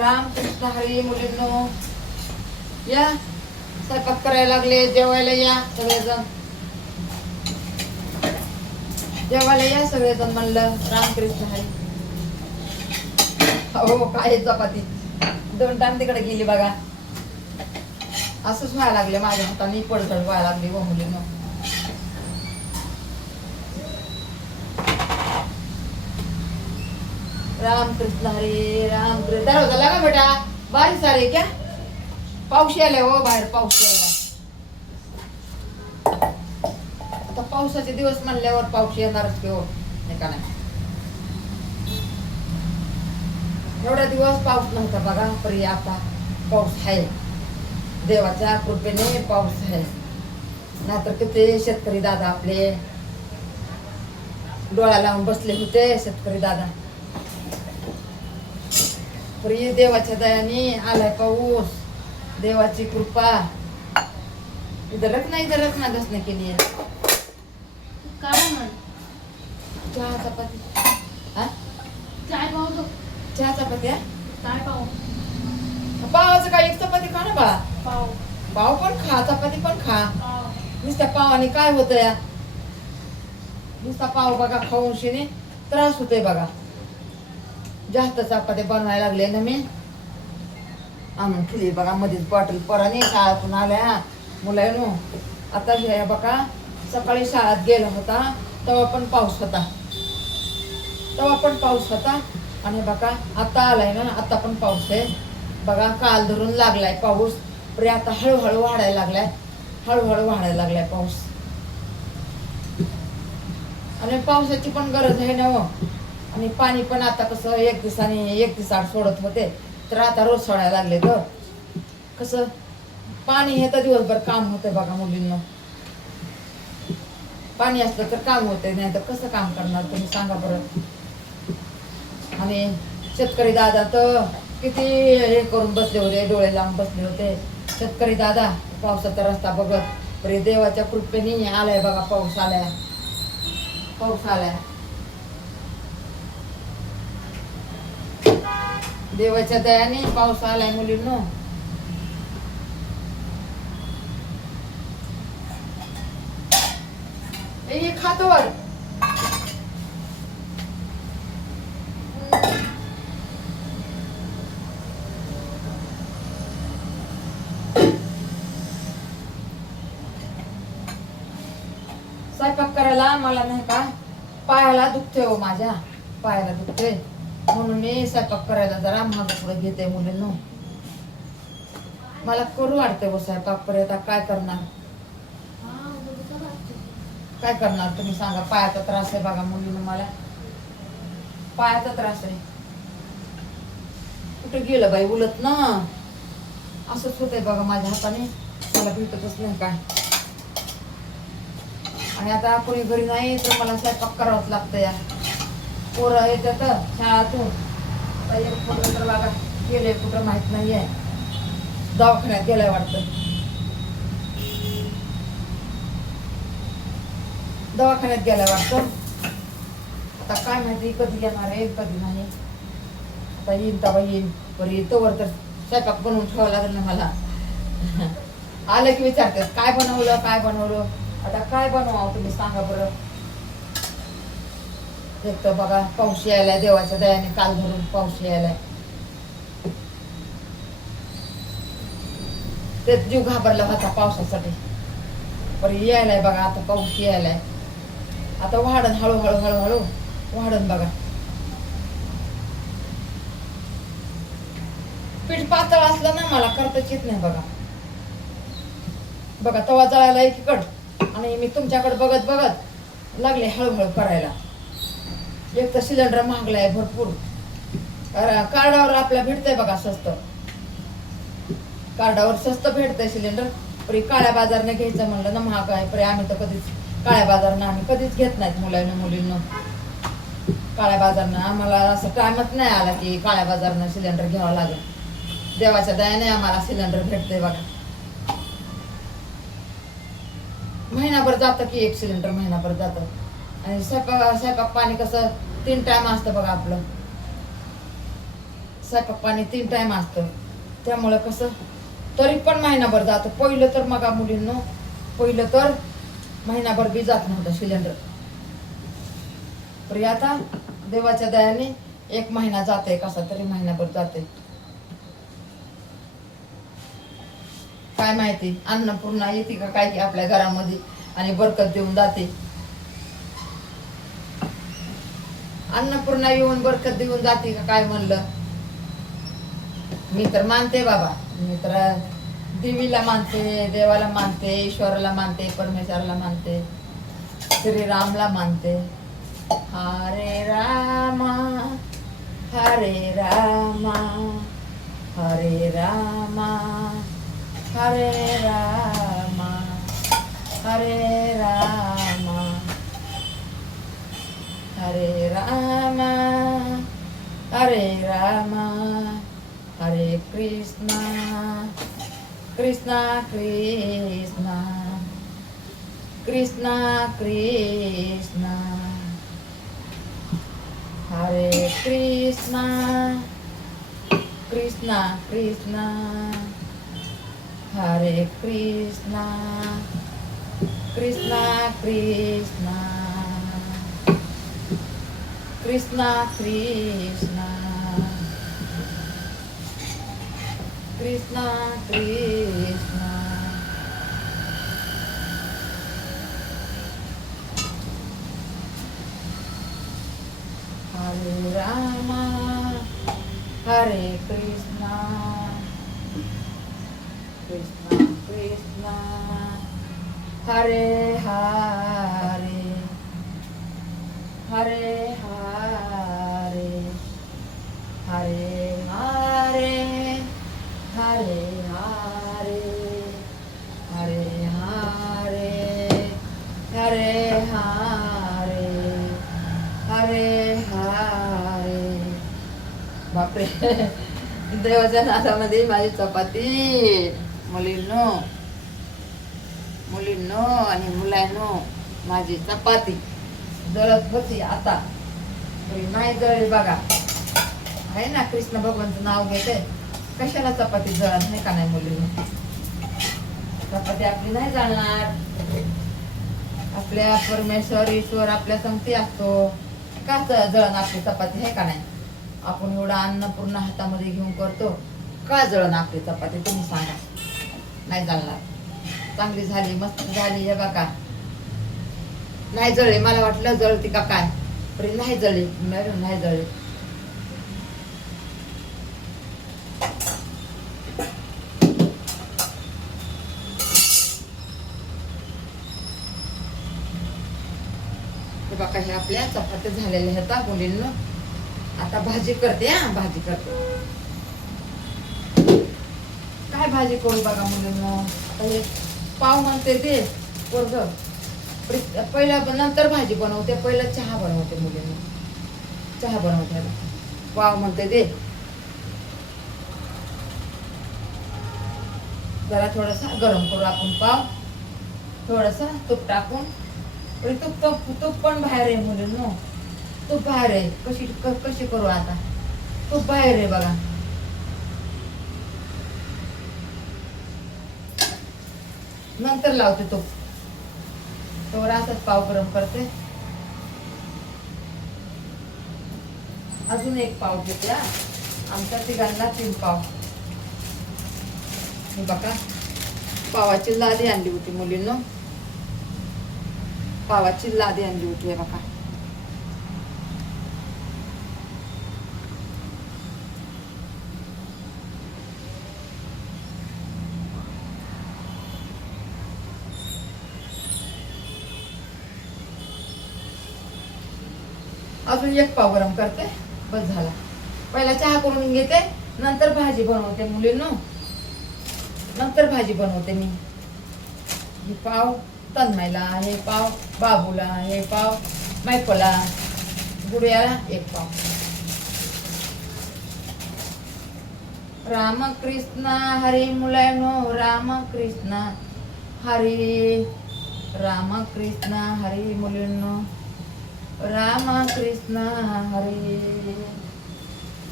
रामकृष्ण हरी. मुलींनो या, स्वयंपाक करायला लागले. जेवायला या सगळेजण, जेवायला या सगळेजण म्हणलं. रामकृष्ण हरी. हो काय चपाती 2 टाइम तिकडे गेली बघा. असंच व्हायला लागले माझ्या हाताने, पडझड व्हायला लागली व मुलींनो. रामकृष्ण हरी. रामकृष्ण. दरवाजा लगा बेटा, बारिश आ रही क्या? पाऊस यायलाय हो बाहेर, पाऊस यायलाय. आता पावसाचे दिवस म्हणल्यावर पाऊस येणारच की हो, नाही का नाही. एवढा दिवस पाऊस नव्हता बघा, परी आता पाऊस आहे. देवाच्या कृपेने पाऊस आहे. नाहीतर किती शेतकरी दादा आपले डोळा लावून बसले होते. शेतकरी दादा परी देवाच्या दयाने आलाय पाऊस. देवाची कृपा. इधरच ना दसने केली आहे. काय म्हण चहा चपाती. हा चाय पाव तो चहा चपाती. हा चाय पाव पावाचं काय, एक चपाती खा ना बाळा. पाव पाव पण खा, चपाती पण खा. पाव नुसत्या पावाने काय होतं या? नुसता पाव बघा खाऊन शिने त्रास होतोय बघा. जास्त चपाती बनवायला लागले ना मी. आणून ठेवली बघा मध्येच बॉटल. पोराने शाळेतून आल्या मुलांनो. आता हे बघा, सकाळी शाळेत गेला होता तेव्हा पण पाऊस होता. आणि बघा आता आलाय ना, आता पण पाऊस आहे बघा. काल धरून लागलाय पाऊस. पण आता हळूहळू वाढायला लागलाय पाऊस. आणि पावसाची पण गरज आहे ना हो. आणि पाणी पण आता कसं एक दिवसाआड सोडत होते, तर आता रोज सोडायला लागले. तर कसं पाणी हे तर दिवसभर काम होतंय बघा मुलींना. पाणी असलं तर काम होतंय, नाही तर कसं काम करणार तुम्ही सांगा बरं. आणि शेतकरी दादा तर किती हे करून बसले होते, डोळे लावून बसले होते शेतकरी दादा पावसाचा रस्ता बघत. तरी देवाच्या कृपेने आलाय बघा, पाऊस आलाय. देवाच्या दयाने पाऊस आलाय मुलींनो. हे खातो वर. स्वयंपाक करायला मला नाही का पायाला दुखते हो, माझ्या पायाला दुखते. म्हणून मी स्वयंपाक करायला जरा मागं पुढे घेते मुलींनो. मला करू वाटते हो स्वयंपाक. पर्यंत काय करणार तुम्ही सांगा. पायाचा त्रास आहे बघा मुलींनो. मला पायाचा त्रास आहे. कुठे गेलं बाई उलट ना. असंच होतंय बघा माझ्या हाताने. मला भेटतच नाही काय. आणि आता कोणी घरी नाही तर मला स्वयंपाक करावाच लागतं या. पोरं येतात शाळातून. एक पोरं तर बघा गेले कुठं माहित नाहीये. दवाखान्यात गेलाय वाटतं. आता काय माहिती कधी येणार आहे कधी नाही. आता येईन तेव्हा येईन. बरं येतोवर तर स्वयंपाक बनवून ठेवावं लागेल ना मला. आलं की विचारतात काय बनवलं. आता काय बनवावं तुम्ही सांगा बरं. एक तर बघा पाऊस यायलाय देवाच्या दयाने. काल धरून पाऊस यायलाय. ते जीव घाबरला होता पावसासाठी. पण यायलाय बघा आता पाऊस यायलाय. आता वाढन हळूहळू वाढन बघा. पीठ पातळ असलं ना मला करताच येत नाही बघा. तवा जळायला एकीकड आणि मी तुमच्याकडे बघत लागले हळूहळू करायला. एक तर सिलेंडर महागलाय भरपूर. कार्डावर आपल्या भेटतंय बघा स्वस्त. कार्डावर स्वस्त भेटतंय सिलेंडर. पण काळ्या बाजारने घ्यायचं म्हणलं ना महाग आहे. पण आम्ही तर कधीच काळ्या बाजारनं आम्ही कधीच घेत नाहीत मुलींना. काळ्या बाजारनं आम्हाला असं टाइमच नाही आला की काळ्या बाजारनं सिलेंडर घ्यावं लागेल. देवाच्या दयाने आम्हाला सिलेंडर भेटतंय बघा. महिनाभर जातं की एक सिलेंडर महिनाभर जातं. आणि स्वयंपाक पाणी कसं 3 टाइम असतं बघा आपलं. स्वयंपाक पाणी 3 टाइम असतं. त्यामुळं कसं तरी पण महिनाभर जातं. पहिलं तर मग मुलींनो, पहिलं तर महिनाभर बी जात नव्हतं सिलेंडर. तरी आता देवाच्या दयाने 1 महिना जाते, कसा तरी महिनाभर जाते. काय माहिती अन्नपूर्णा येते का काय की आपल्या घरामध्ये आणि बरकत देऊन जाते. अन्नपूर्णा येऊन बरकत देऊन जाते का काय म्हणलं. मी तर मानते बाबा, मी तर देवीला मानते, देवाला मानते, ईश्वराला मानते, परमेश्वराला मानते, श्रीरामला मानते. हरे रामा हरे रामा हरे रामा हरे रामा हरे रामा हरे रामा हरे रामा हरे कृष्णा कृष्णा कृष्णा कृष्णा कृष्णा हरे कृष्णा कृष्णा कृष्णा हरे कृष्णा कृष्णा कृष्णा कृष्णा कृष्णा कृष्णा कृष्णा हरे रामा हरे कृष्णा कृष्णा कृष्णा हरे हरे हरे हरे हरे हरे हरे हरे हरे हरे हरे हरे हरे हरे. बापरे, देवाच्या नादामध्ये माझी चपाती. मुलींनो मुलींनो आणि मुलांनो, माझी चपाती जळत होती आता तरी नाही जळली बघा. आहे ना, कृष्ण भगवानचं नाव घेते, कशाला चपाती जळत नाही का नाही मुलींनो. चपाती आपली नाही जाणार. आपल्या परमेश्वर ईश्वर आपल्या संगती असतो. का जळण आपली चपाती आहे का नाही. आपण एवढं अन्न पूर्ण हातामध्ये घेऊन करतो, का जळण आपली चपाती तुम्ही सांगा. नाही जळणार. चांगली झाली, मस्त झाली. हे बघा नाही जळली. मला वाटलं जळती का काय, पण नाही जळली. नाही जळली. बघा हे आपल्या चपात्या झालेल्या आहेत मुलींना. आता भाजी करते. भाजी करते. काय भाजी करू बघा मुलींना. आता हे पाव म्हणते ते वर्ग पहिला, नंतर भाजी बनवते. पहिला चहा बनवते मुलींना. चहा बनवते. पाव म्हणते ते जरा थोडासा गरम करू आपण पाव. थोडस तूप टाकून. तूप पण बाहेर आहे मुलींनो. तूप बाहेर आहे. कशी करू आता. तूप बाहेर आहे बघा. नंतर लावते तूप. थोडा असाच पाव गरम करते. अजून एक पाव घेते. आमच्या तिघांना 3 पाव. हे बघा पावाची लादी आणली होती मुलींनो. पावाची लादी आणली होती. हे बघा अजून एक पाव गरम करते. बस झाला. पहिला चहा करून घेते, नंतर भाजी बनवते मुलींनो. नंतर भाजी बनवते मी. हे पाव तन्मयला, हे पाव बाबूला, हे पाव मैफला, गुडियाला 1 पाव. राम कृष्ण हरी मुलांनो. राम कृष्ण हरी. राम कृष्ण हरी मुलींनो. राम कृष्ण हरी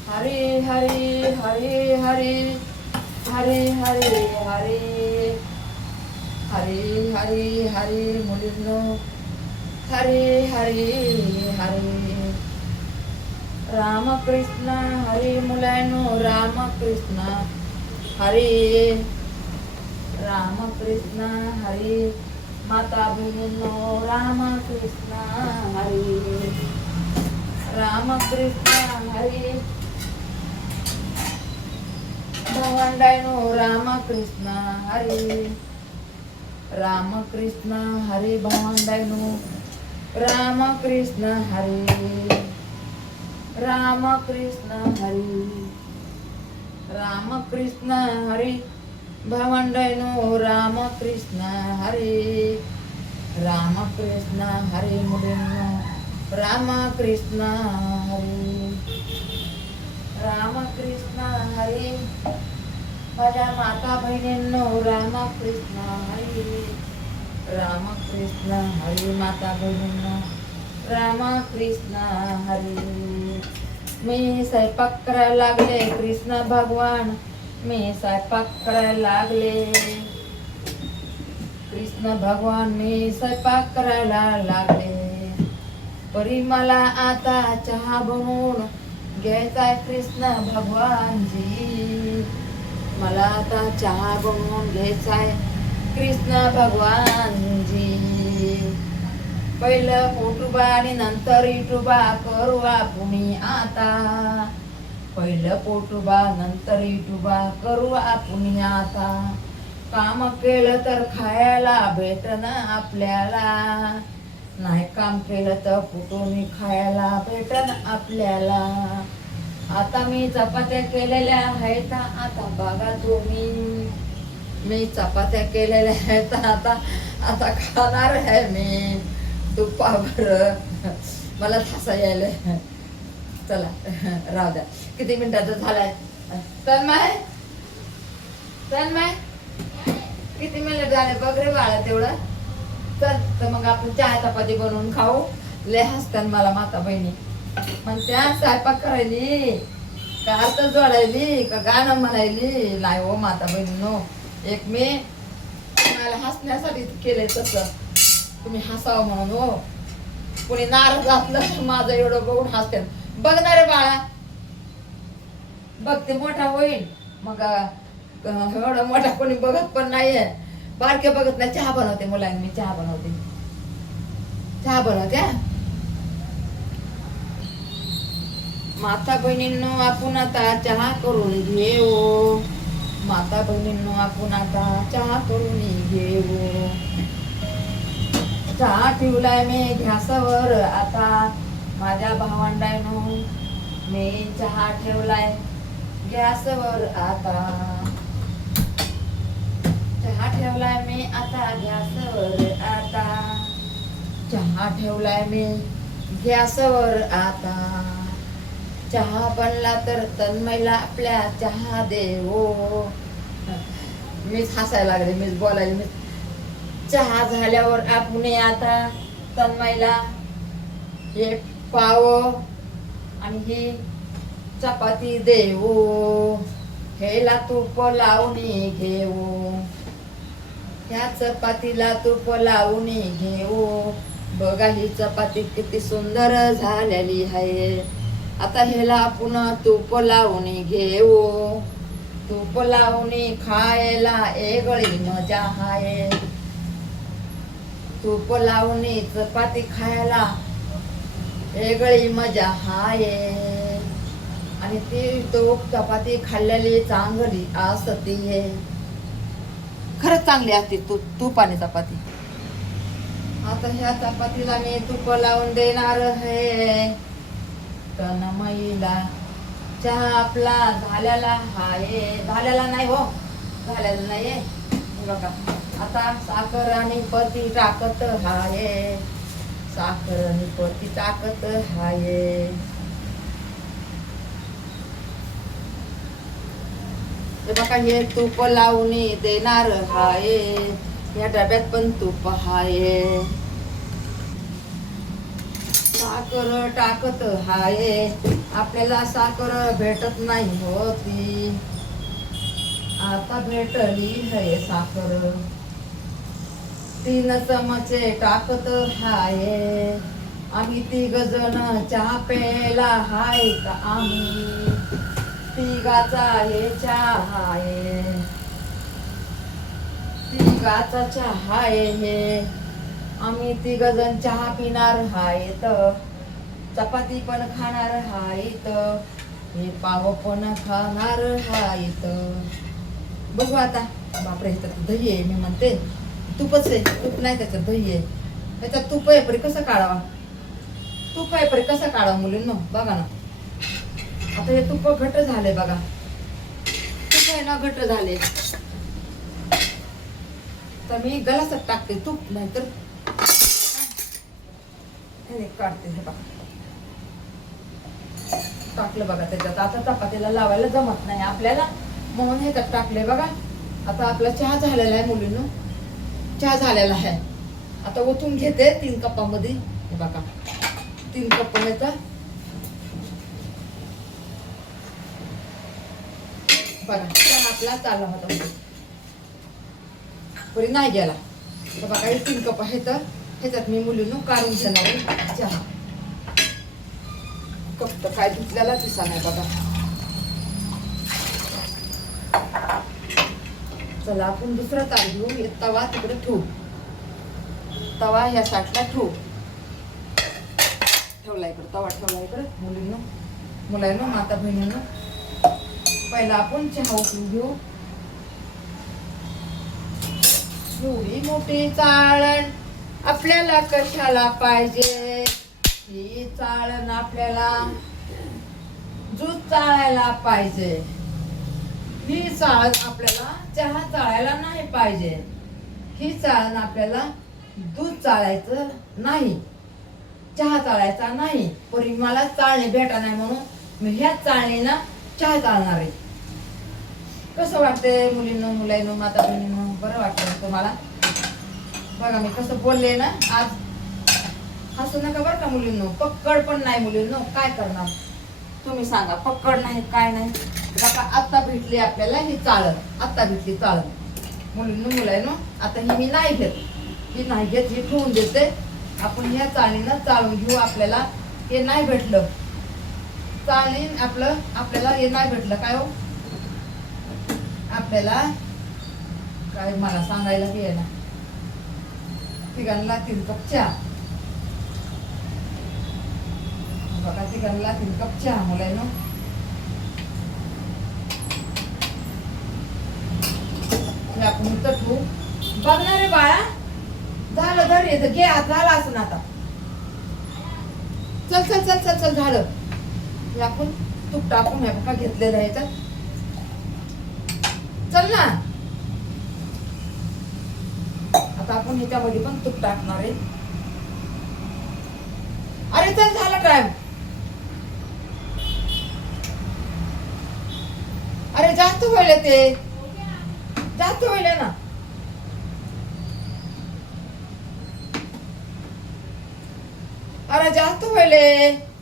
हरे हरे हरे हरे हरे हरे हरे हरे हरे हरे मुलींनो हरे हरे हरे रामकृष्ण हरे मुलांनो रामकृष्ण हरे रामकृष्ण हरे माता बहिणींनो रामकृष्ण हरे रामकृष्ण हरे भावंडांनो रामकृष्ण हरे रामकृष्ण हरे भावंडांनो रामकृष्ण हरे रामकृष्ण हरे रामकृष्ण हरे भावंडांनो रामकृष्ण हरे रामकृष्ण हरे मुलींनो रामकृष्ण हरे रामकृष्ण हरे माझ्या माता बहिणींनो रामकृष्ण हरे रामकृष्ण हरे माता बहिणींनो रामकृष्ण हरे मी स्वयंपाक करायला लागले कृष्ण भगवान मी स्वयंपाक करायला लागले कृष्ण भगवान मी स्वयंपाक करायला लागले परी मला आता चहा बनवून घ्यायचाय कृष्ण भगवानजी मला आता चहा बनवून घ्यायचाय कृष्ण भगवानजी पहिलं पोटुबा आणि नंतर इटुबा करू आपण आता पहिलं पोटुबा नंतर इटुबा करू आपण आता काम केलं तर खायला भेटन आपल्याला नाही काम केलं तर कुठून खायला भेटन आपल्याला आता मी चपात्या केलेल्या आहेत आता बघा तुम्ही मी चपात्या केलेल्या आहेत आता आता खाणार आहे मी दुपारभर मला ठासा यायला चला राहू द्या किती मिनिटाचं झालाय तन्मय तन्मय किती मिनिट झाले बघ रे बाळा तेवढं चल तर मग आपण चहा चपाती बनवून खाऊ लय हसतात मला माता बहिणी मग त्या स्वयंपाक करायली का हात जोडायली का गाणं म्हणायली नाही हो माता बहिणीनो एक मी मला हसण्यासाठी केलंय तसं तुम्ही हसावं म्हणून हो कोणी नाराज असलं माझं एवढं बघून हसते बघणार रे बाळा बघ ते मोठा होईल मग एवढा मोठा कोणी बघत पण नाहीये बारके बघत नाही चहा बनवते मुलांनी मी चहा बनवते माता बहिणींनो आपण आता चहा करून घेऊ माता बहिणींनो आपण आता चहा करून घेऊ चहा ठेवलाय मी गॅसवर आता माझ्या भावंडांनो मी चहा ठेवलाय गॅसवर आता चहा ठेवलाय मी आता गॅसवर आता चहा ठेवलाय मी गॅसवर आता चहा बनला तर तन्मयला आपल्या चहा देवो मीच हसायला लागले मीच बोलायला मी चहा झाल्यावर आपण आता तन्मयला एक पाव आणि ही चपाती देऊ हेला तूप लावून घेऊ ह्या चपातीला तूप लावून घेऊ बघा ही चपाती किती सुंदर झालेली आहे आता ह्याला आपण तूप लावून घेऊ तूप लावून खायला वेगळी मजा आहे तूप लावून चपाती खायला वेगळी मजा आहे आणि ती तूप चपाती खाल्लेली चांगली असते खरंच चांगली असते तूप आणि चपाती आता ह्या चपातीला मी तूप लावून देणार आहे तन्मयीला चहा आपला झालेला आहे झालेला नाही हो झालेला नाहीये बघा आता साखर आणि पती टाकत आहे साखर आणि पती टाकत आहे बघा हे तूप लावून देणार आहे या डब्यात पण तूप आहे साखर टाकत हाय, आपल्याला साखर भेटत नाही होती, आता भेटली है साखर. 3 चमचे टाकत हाय, आम्ही 3 जण चहा प्यायला हाय का आम्ही, तिघाचा हे चहा आहे, तिघाचा चहा आहे हे, आम्ही 3 जण चहा पिणार हायत, चपाती पण खाणार हायत, हे पाव पण खाणार हायत. बघू आता. बापरे, ह्याच्यात दही आहे. मी म्हणते तूपच आहे, तूप नाही त्याच्यात दही आहे. त्याच्यात तूप आहे परी कसं काढावा, तूप आहे परी कसं काढावं मुलींनो, बघा ना. आता हे तूप घट्ट झाले बघा, तूप आहे ना घट्ट झाले, तर मी गलासात टाकते तूप, नाहीतर काढते. हे बघा टाकलं बघा त्याच्यात. आता चपातीला लावायला जमत नाही आपल्याला, म्हणून ह्याच्यात टाकले बघा. आता आपला चहा झालेला आहे मुलींनो, चहा झालेला आहे. आता ओतून घेते 3 कपामध्ये. हे बघा 3 कप याचा बघा चहा आपला चालला होता, परी नाही गेला. तर बघा हे 3 कप आहे, तर ह्याच्यात मी मुलींनो काढून घेणार आहे चहा. कप तर काय धुतल्याला दिसा नाही बघा. चला आपण दुसरा ताट घेऊ. तवा तिकडे ठेवू, तवा ह्या साईडला ठेवू. ठेवला इकडे तवा, ठेवला इकडे मुलींनो, मुलांनो, माता बहिणींनो. पहिला आपण चहा उकळून घेऊ. एवढी मोठी चाळण आपल्याला कशाला पाहिजे, ही चाळण आपल्याला दूध चाळायला पाहिजे, ही चाळण आपल्याला चहा चाळायला नाही पाहिजे, ही चाळण आपल्याला दूध चाळायचं नाही, चहा चाळायचा नाही. परी मला चाळणी भेटा नाही म्हणून मी ह्याच चाळणीनं चहा चालणार आहे. कसं वाटतंय मुलींनो, मुलांनो, माता बहिणींनो, बरं वाटतं तुम्हाला? बघा मी कसं बोलले ना आज. हसू नका बरं का मुलींनो. पक्कड पण नाही मुलींनो, काय करणार तुम्ही सांगा. पक्कड नाही काय नाही. बघा आता भेटली आपल्याला ही चाळण, आता भेटली चाळण मुलींनो, मुलांनो. आता ही मी नाही घेत, ही नाही घेत, ही ठेवून देते. आपण ह्या चाळणीनं चाळून घेऊ. आपल्याला हे नाही भेटलं चाळणी, आपल्याला हे नाही भेटलं काय हो, आपल्याला काय मला सांगायला बी आहे ना. तिघांना 3 कप चहा बघा, तिघांना 3 कप चहा मुलांनो. आपण इथं ठेवू. बघणार रे बाळा, झालं धर येतं घे, आज झालं असं आता. चल चल चल चल चल झालं. आपण तूप टाकून हे बघा घेतलेलं आहे याच्यात. चल ना. आता आपण ह्याच्यामध्ये पण तूप टाकणार आहे. अरे चल झालं टाइम. अरे जास्त व्हायला, ते जास्त व्हायला ना. अरे जास्त व्हायले.